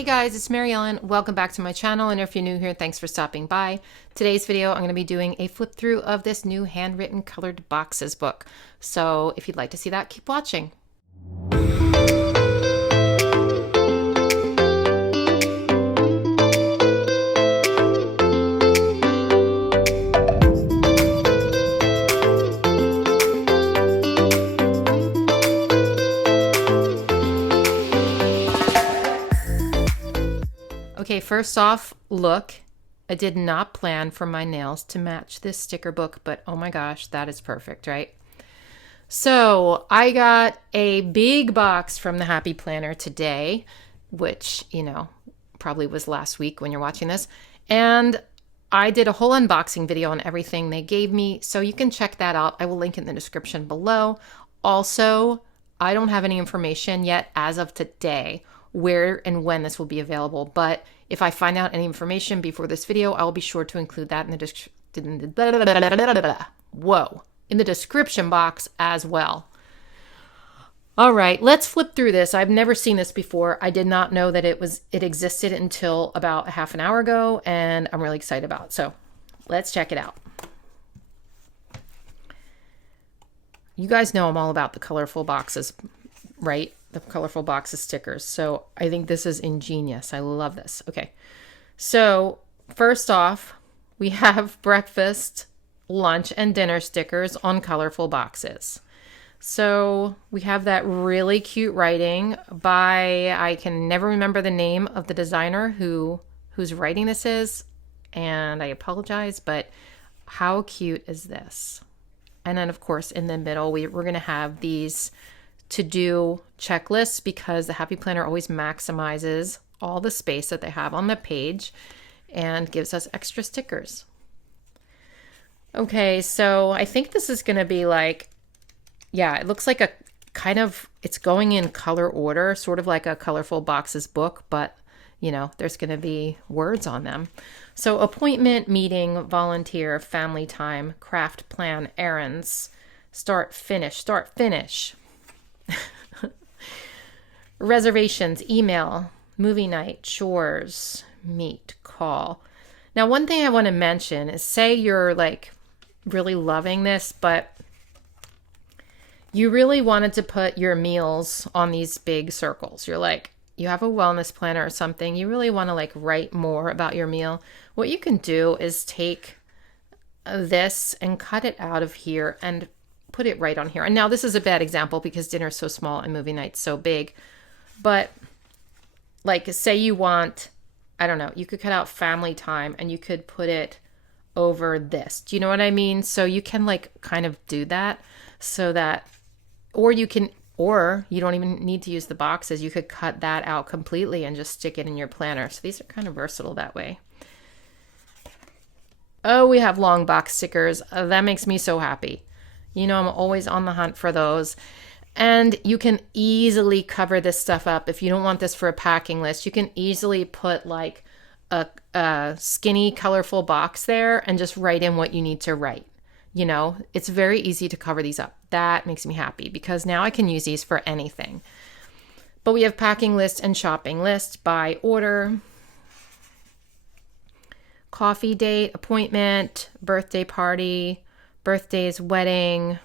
Hey guys, it's Mary Ellen. Welcome back to my channel, and if you're new here, thanks for stopping by. Today's video, I'm going to be doing a flip through of this new handwritten colored boxes book. So if you'd like to see that, keep watching. Okay, first off, look, I did not plan for my nails to match this sticker book, but oh my gosh, that is perfect, right? So I got a big box from the Happy Planner today, which, probably was last week when you're watching this. And I did a whole unboxing video on everything they gave me, so you can check that out. I will link in the description below. Also, I don't have any information yet as of today where and when this will be available, but if I find out any information before this video, I will be sure to include that in the description box as well. All right, let's flip through this. I've never seen this before. I did not know that it existed until about a half an hour ago, and I'm really excited about it. So let's check it out. You guys know I'm all about the colorful boxes, right? The colorful boxes stickers. So I think this is ingenious. I love this. Okay. So first off, we have breakfast, lunch, and dinner stickers on colorful boxes. So we have that really cute writing by, I can never remember the name of the designer whose writing this is, and I apologize, but how cute is this? And then of course in the middle, we're going to have these to-do checklists because the Happy Planner always maximizes all the space that they have on the page and gives us extra stickers. Okay, so I think this is going to be like, yeah, it looks like a kind of, it's going in color order, sort of like a colorful boxes book, but there's going to be words on them. So appointment, meeting, volunteer, family time, craft, plan, errands, start, finish, reservations, email, movie night, chores, meet, call. Now, one thing I want to mention is, say you're like really loving this, but you really wanted to put your meals on these big circles. You're like, you have a wellness planner or something. You really want to like write more about your meal. What you can do is take this and cut it out of here and put it right on here. And now this is a bad example because dinner's so small and movie night's so big. But like, say you want, I don't know, you could cut out family time and you could put it over this. Do you know what I mean? So you can like kind of do that so that, or you don't even need to use the boxes. You could cut that out completely and just stick it in your planner. So these are kind of versatile that way. Oh, we have long box stickers. That makes me so happy. I'm always on the hunt for those. And you can easily cover this stuff up. If you don't want this for a packing list, you can easily put like a skinny, colorful box there and just write in what you need to write. It's very easy to cover these up. That makes me happy because now I can use these for anything. But we have packing list and shopping list by order. Coffee date, appointment, birthday party, birthdays, wedding,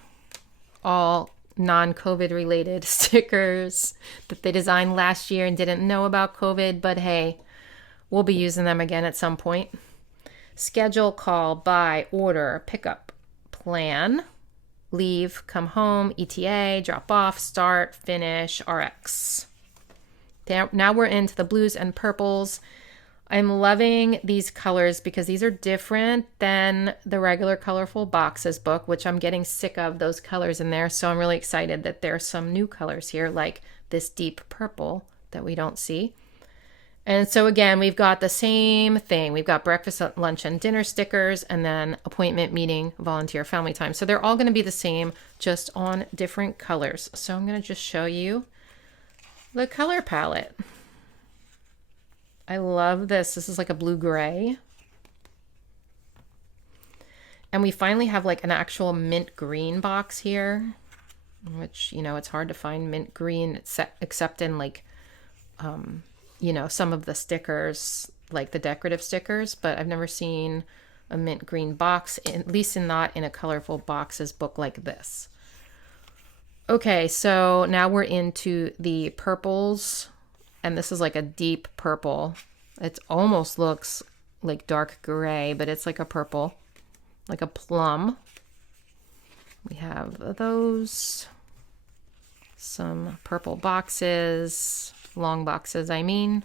all non-COVID related stickers that they designed last year and didn't know about COVID, but hey, we'll be using them again at some point. Schedule, call, buy, order, pickup, plan, leave, come home, ETA, drop off, start, finish, RX. Now we're into the blues and purples. I'm loving these colors because these are different than the regular colorful boxes book, which I'm getting sick of those colors in there. So I'm really excited that there's some new colors here, like this deep purple that we don't see. And so again, we've got the same thing. We've got breakfast, lunch, and dinner stickers, and then appointment, meeting, volunteer, family time. So they're all going to be the same, just on different colors. So I'm going to just show you the color palette. I love this. This is like a blue-gray. And we finally have like an actual mint green box here, which, it's hard to find mint green except in like some of the stickers, like the decorative stickers, but I've never seen a mint green box, at least not in a colorful boxes book like this. Okay, so now we're into the purples, and this is like a deep purple. It almost looks like dark gray, but it's like a purple, like a plum. We have those, some purple boxes, long boxes, I mean,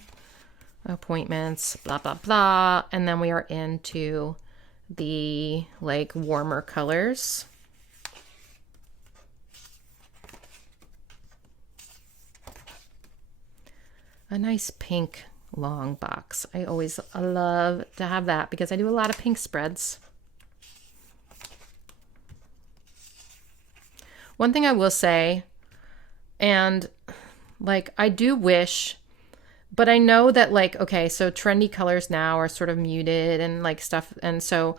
appointments, blah, blah, blah. And then we are into the like warmer colors. A nice pink long box. I always love to have that because I do a lot of pink spreads. One thing I will say, and like I do wish, but I know that like, okay, so trendy colors now are sort of muted and like stuff. And so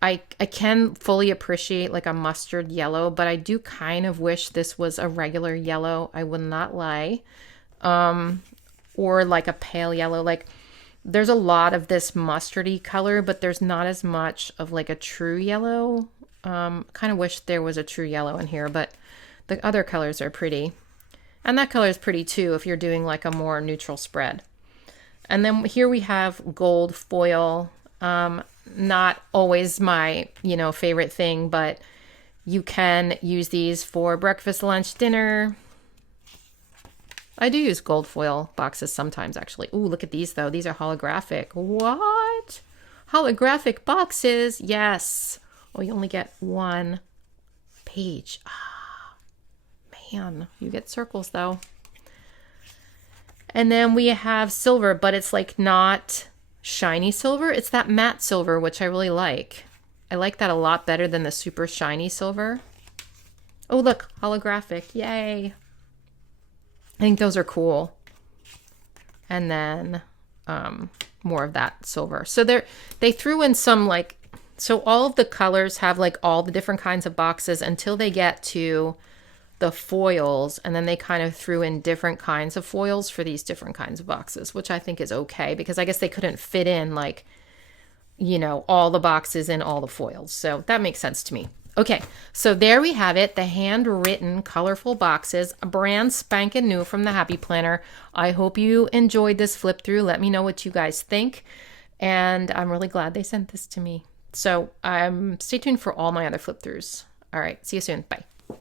I can fully appreciate like a mustard yellow, but I do kind of wish this was a regular yellow. I will not lie. Or like a pale yellow. Like there's a lot of this mustardy color, but there's not as much of like a true yellow. Kind of wish there was a true yellow in here, but the other colors are pretty. And that color is pretty too if you're doing like a more neutral spread. And then here we have gold foil. Not always my, favorite thing, but you can use these for breakfast, lunch, dinner. I do use gold foil boxes sometimes, actually. Ooh, look at these, though. These are holographic. What? Holographic boxes? Yes. Oh, you only get one page. Ah, man. You get circles, though. And then we have silver, but it's like not shiny silver. It's that matte silver, which I really like. I like that a lot better than the super shiny silver. Oh, look. Holographic. Yay. I think those are cool. And then more of that silver. So they threw in some like, so all of the colors have like all the different kinds of boxes until they get to the foils. And then they kind of threw in different kinds of foils for these different kinds of boxes, which I think is okay because I guess they couldn't fit in like, all the boxes in all the foils. So that makes sense to me. Okay, so there we have it, the handwritten colorful boxes, brand spanking new from the Happy Planner. I hope you enjoyed this flip through. Let me know what you guys think. And I'm really glad they sent this to me. So stay tuned for all my other flip throughs. All right, see you soon. Bye.